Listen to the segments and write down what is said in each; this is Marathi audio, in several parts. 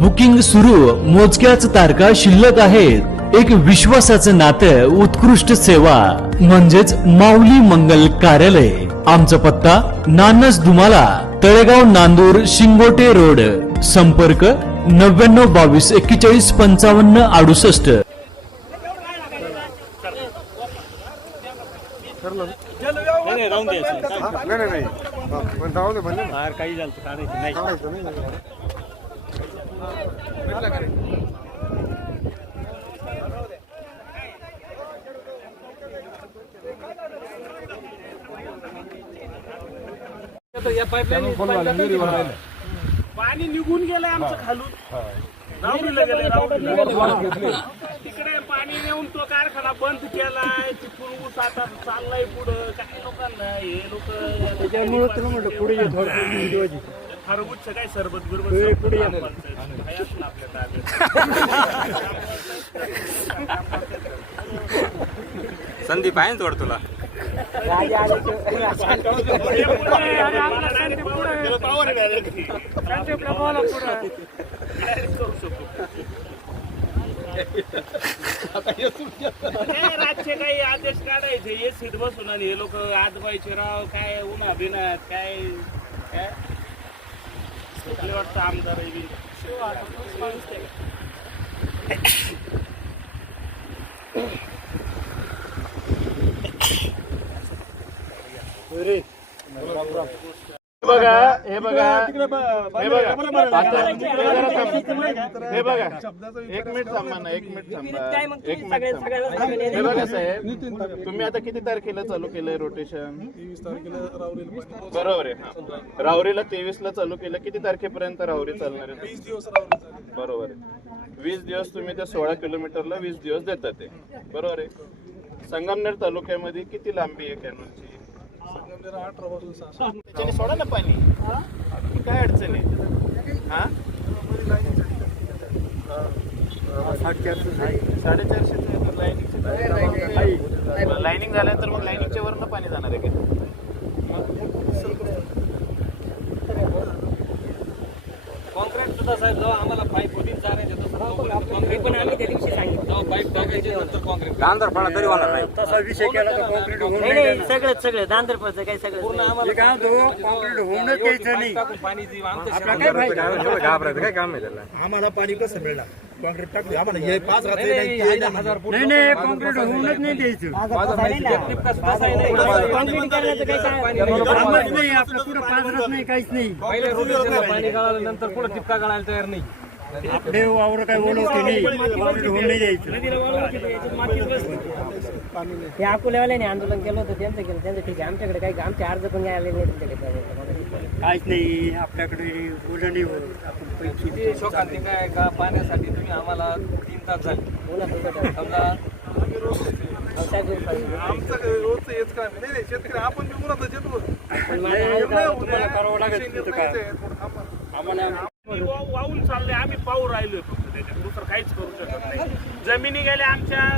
बुकिंग सुरू. मोजक्याच तारखा शिल्लक आहेत. एक विश्वासाचं नातं उत्कृष्ट सेवा. म्हणजेच माऊली मंगल कार्यालय. आमचा पत्ता नानस दुमाला तळेगाव नांदूर शिंगोटे रोड. संपर्क नव्याण्णव बावीस एक्केचाळीस पंचावन्न अडुसष्ट. नाही काही झालं नाही. पाणी निघून गेलं आमचं खालून. राहुरीला गेलं राहुरीला तिकडे पाणी नेऊन तो कारखाना बंद केलाय. तिकडून ऊस आता चाललाय पुढं. काही लोकांना हे लोक त्याच्यामुळे तुला म्हटलं पुढे खरबूजच काय सरबत आपल्या ताब्यात संदीप आहे ना थोडं तुला? रातचे काही आदेश काढायचे. हे सीट बसून आणि हे लोक आजबाईचे राव काय उन्हा बिनात काय काय? कुठले वाटतं आमदार आहे बी. बघा हे बघा हे बघा. हे बघा एक मिनिट थांबा ना एक मिनिट थांबा. एक मिनिट थांबा. हे बघा साहेब. तुम्ही आता किती तारखेला चालू केलंय रोटेशन बरोबर आहे. राहुरीला तेवीस ला चालू केलं. किती तारखेपर्यंत राहुरी चालणार आहे? बरोबर आहे. वीस दिवस तुम्ही त्या सोळा किलोमीटरला वीस दिवस देतात ते. बरोबर आहे. संगमनेर तालुक्यामध्ये किती लांबी आहे कॅनलची? त्याच्याने सोडा ना पाणी. काय अडचण आहे? हा? साडेचारशे लाईनिंग झाल्यानंतर मग लाईनिंगच्या वरनं पाणी जाणार आहे का? कॉन्क्रीट सुद्धा साहेब आम्हाला पाईप होती जाण्याचे कॉन्क्रीट पण आम्ही त्या दिवशी सांगितलं. जेव्हा पाईप टाकायचे नंतर कॉन्क्रीट गांधरपणा तरी होणार नाही. तसा विषय केला तर कॉन्क्रीट होऊन नाही सगळं सगळं काय कॉन्क्रीट होऊनच द्यायचं नाही. टाकून पाणी जी आमच्या शहरात- घाबरायचं काय काम आहे त्याला? आम्हाला पाणी कसं मिळणार? कॉन्क्रीट टाकले आम्हाला हे पाच नाही, रात्री नाही, नाही, नाही, हजार फूट नाही नाही कॉन्क्रीट होऊनच नाही. द्यायचं. नाही. कॉन्क्रीट करण्याचं काही काय कामच नाही आपलं पुढे पाजरच नाही काहीच नाही. पहिले पाणी गाळालं नंतर पुढे टिपका गाळायला तयार नाही. आपले वावर नाही द्यायचं हे अकोल्यावाल्याने आंदोलन केलं होतं त्यांचं केलं त्यांचं ठीक आहे. आमच्याकडे काही आमचे अर्ज पण काय आले नाही तुमच्याकडे. काहीच नाही आपल्याकडे ओढं नाही होत. आपण पैसे किती शोकांती काय का? पाण्यासाठी तुम्ही आम्हाला तीन तास झाले. समजा आमचं रोजचं हेच काम आहे. नाही शेतकरी आपण बी काय आम्हाला वाहून चालले आम्ही पाहू राहिलोय फक्त त्याच्यात. दुसरं काहीच करू शकत नाही. जमिनी गेल्या आमच्या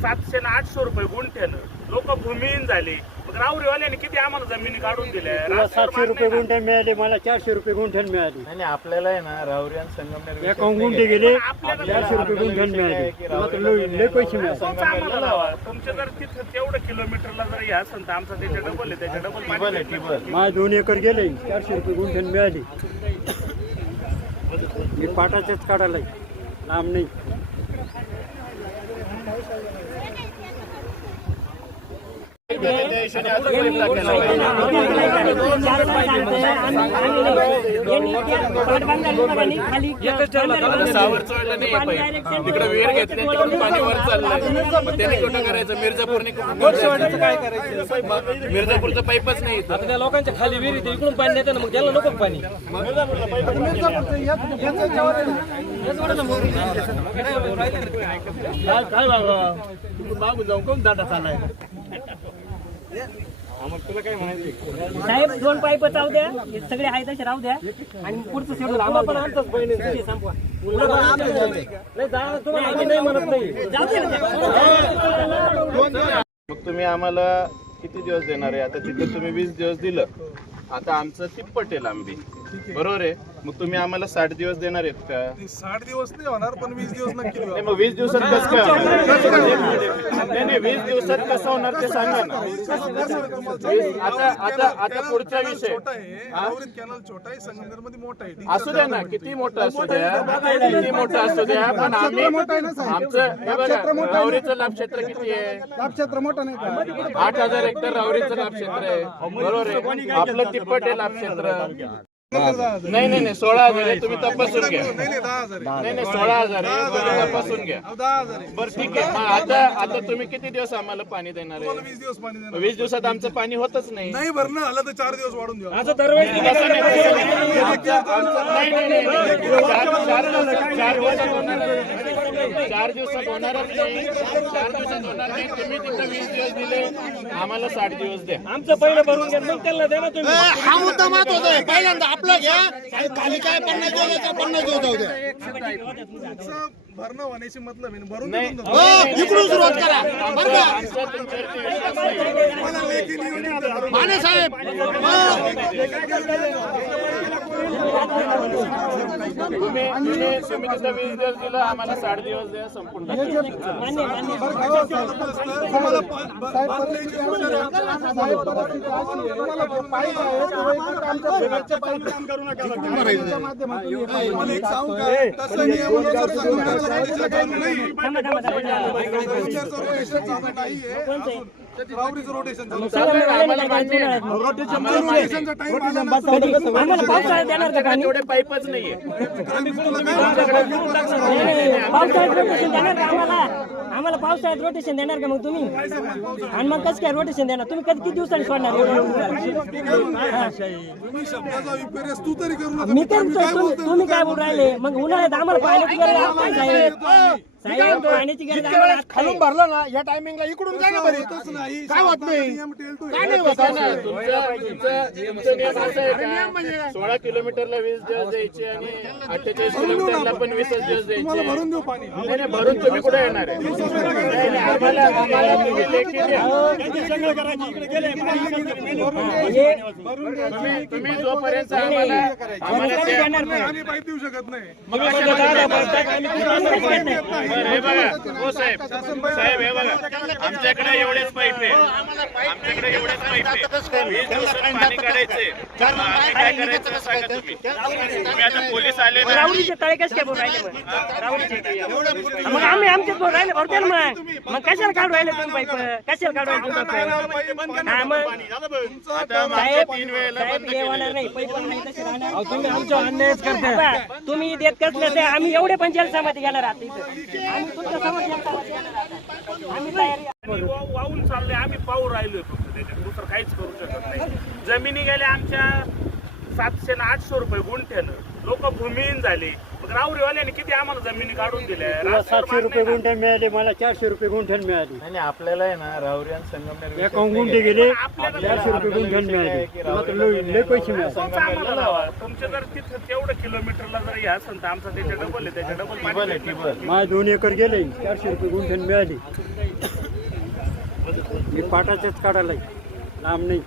सातशे ना आठशे रुपये गुंठ्यानं. लोक भूमिहीन झाले. मग राहुरीवाल्याने किती आम्हाला जमिनी काढून दिल्या? सातशे रुपये. गुंठ्यान मिळाले मला चारशे रुपये गुंठ्यान मिळाले. नाही नाही, आपल्याला आहे ना राहुरी आणि संगमनेर एकावन्न गुंठे गेले आपल्याला चारशे रुपये गुंठ्यान मिळाले. लय पैसे मिळाले. तुमच्या जर तिथं तेवढं किलोमीटरला जर हे असेल तर आमचा त्याच्या डबल आहे त्याच्या डबल माझे दोन एकर गेले चारशे रुपये गुंठ्यान मिळाले. मी पाटाच्याच काढायला लांब नाही ते. यांनी चार तास चालतंय. आम्ही- आम्ही नाही. यांनी त्या पाटबंधारे विभागाने खाली बंधारे बांधले. पाणी direct तिकडे वेळ घेतली पाणी वर चाललंय मग त्याने कुठं करायचं मिर्जापूरने काय करायचं मिर्जापूरचं पाईपच नाही आता त्या लोकांच्या खाली विहिरी ते इकडून पाणी येतं ना मग त्याला नको पाणी काय बाबा मागून जाऊन कोण दाटा चालाय साहेब दोन पाईप चालू द्या. हे सगळे आहे तसे राहू द्या. आणि पुढचं शेड्यूल आम्हाला पण आमचंच बहिणी संपवा. नाही जा तुम्ही आम्ही नाही म्हणत नाही. जाऊ दे ना. मग तुम्ही आम्हाला किती दिवस देणार आहे? आता तिथे तुम्ही वीस दिवस दिलं. आता आमचं तिप्पट आहे लांबी. बरोबर आहे. मग तुम्ही आम्हाला साठ दिवस देणार आहेत का? साठ दिवस नाही होणार पण वीस दिवस नक्की नाही मग वीस दिवसात कसं काय? होणार? नाही नाही वीस दिवसात कसं होणार ते सांगा ना. वीस- आता आता आता पुढचा विषय. छोटा आहे. राहुरीत कॅनल छोटा आहे संगमनेरमध्ये मोठा आहे. ठीक असू द्या ना किती मोठं असू द्या किती मोठं असू द्या पण आम्ही आमचं हे बघा रावरीचं लाभ क्षेत्र किती आहे? क्षेत्र मोठा नाही का? आठ हजार हेक्टर रावरीचं लाभ क्षेत्र आहे. बरोबर आहे. आपलं तिप्पट आहे लाभ क्षेत्र नाही नाही नाही सोळा हजार आहे तुम्ही तपासून घ्या. नाही सोळा हजार आहे तुम्ही तपासून घ्या. बरं ठीक आहे. मग आता आता तुम्ही किती दिवस आम्हाला पाणी देणार तुम्हाला आहे वीस दिवस पाणी देणार. वीस दिवसात आमचं पाणी होतच नाही. नाही भरणं आलं तर चार दिवस वाढून देऊ. असं दरवेळी तसं नाही, तसं नाही. आमचं- आमचं- नाही, नाही, नाही, नाही. चार चार दिवसात चार दिवसात होणार नाही. चार दिवसात होणारच नाही चार दिवसात होणार नाही. तुम्ही तिथं वीस दिवस दिले आम्हाला साठ दिवस द्या. आमचं पहिलं भरून घ्या मग त्यांना द्या ना तुम्ही. हा मुद्दा महत्त्वाचा आहे. पहिल्यांदा आपलं घ्या. आणि खाली काय पन्नास दिवस द्या, पन्नास दिवस जाऊ द्या. तुमचं भरणं होण्याची मतलब आहे भरून. देऊन हो, इकडून सुरुवात करा. बरं का. माने साहेब दिलं आम्हाला साठ दिवस द्या संपूर्ण टाका. रोटेशन आम्हाला पावसाळ्यात तेवढे पाईपच नाहीये रोटेशन देणार का आम्हाला आम्हाला पावसाळ्यात रोटेशन देणार का मग तुम्ही? आणि मग कसं काय रोटेशन देणार? तुम्ही कधी किती दिवसांनी सोडणार हा. तुम्ही शब्दाचा विपर्यास तू तरी करू नका मी तर काय तुम्ही काय बोल राहिले? मग उन्हाळ्यात आम्हाला आहे साहेब पाण्याची गरज आम्हाला आता खालून आहे. भरलं ना या टायमिंगला इकडून जा ना बरे. तसं नाही. काय होत नाही? काय नाही होत? नियम सोळा किलोमीटरला वीस दिवस द्यायचे आणि अठ्ठेचाळीस किलोमीटरला पण वीसच दिवस द्यायचे. भरून देऊ पाणी. नाही नाही, भरून तुम्ही कुठे येणार आहे? नाही, नाही, आम्हाला आम्हाला तुम्ही लेखी द्या तुम्ही तुम्ही जोपर्यंत आम्हाला. आम्ही पाईप देऊ शकत नाही. मग हे बघा हो साहेब साहेब हे बघा आमच्याकडे एवढेच पाईप आहे आमच्याकडे एवढेच पाईप आहे वीस दिवसात पाणी काढायचंय मग आम्ही काय करायचं सांगा तुम्ही. तुम्ही आता पोलीस आले ना राहुरीचे तळे कसे काय बोल राहिले मग आम्ही आमचेच बोल राहिले भरते ना मग. मग काढू राहिले तुम्ही पाईप कशाला काढू राहिले? हा मग. साहेब साहेब हे होणार. नाही आमच्या अन्यायच देत कसले ते आम्ही एवढे इथं. आम्ही तुमच्यासमोर. आम्ही तयारी आणि वा- वाहून चालले आम्ही पाहू फक्त त्याच्यात. दुसरं काहीच करू शकत नाही. जमिनी गेल्या आमच्या सातशे ना आठशे रुपये गुंठ्यानं. लोक भूमिहीन झाले. मग राऊरीवाल्याने किती आम्हाला जमिनी काढून दिल्या? रास्त्यावर सातशे रुपये गुंठ्यान मिळाले मला चारशे रुपये गुंठ्यान मिळाली. नाही नाही, आपल्याला आहे ना राहुरी आणि संगमनेर एका गुंठे नाही गेले? आपल्याला चारशे रुपये गुंठ्यान मिळाले. लय लय पैसे ना. मिळाले. तोच आम्हाला लावा. तुमचे जर तिथं तेवढं किलोमीटरला जर हे असेल तर आमचा त्याच्या डबल आहे त्याच्या डबल टिबल आहे टिबल माझे दोन एकर गेले चारशे रुपये गुंठ्यान मिळाली. मी पाटाच्याच काढायला लांब नाही.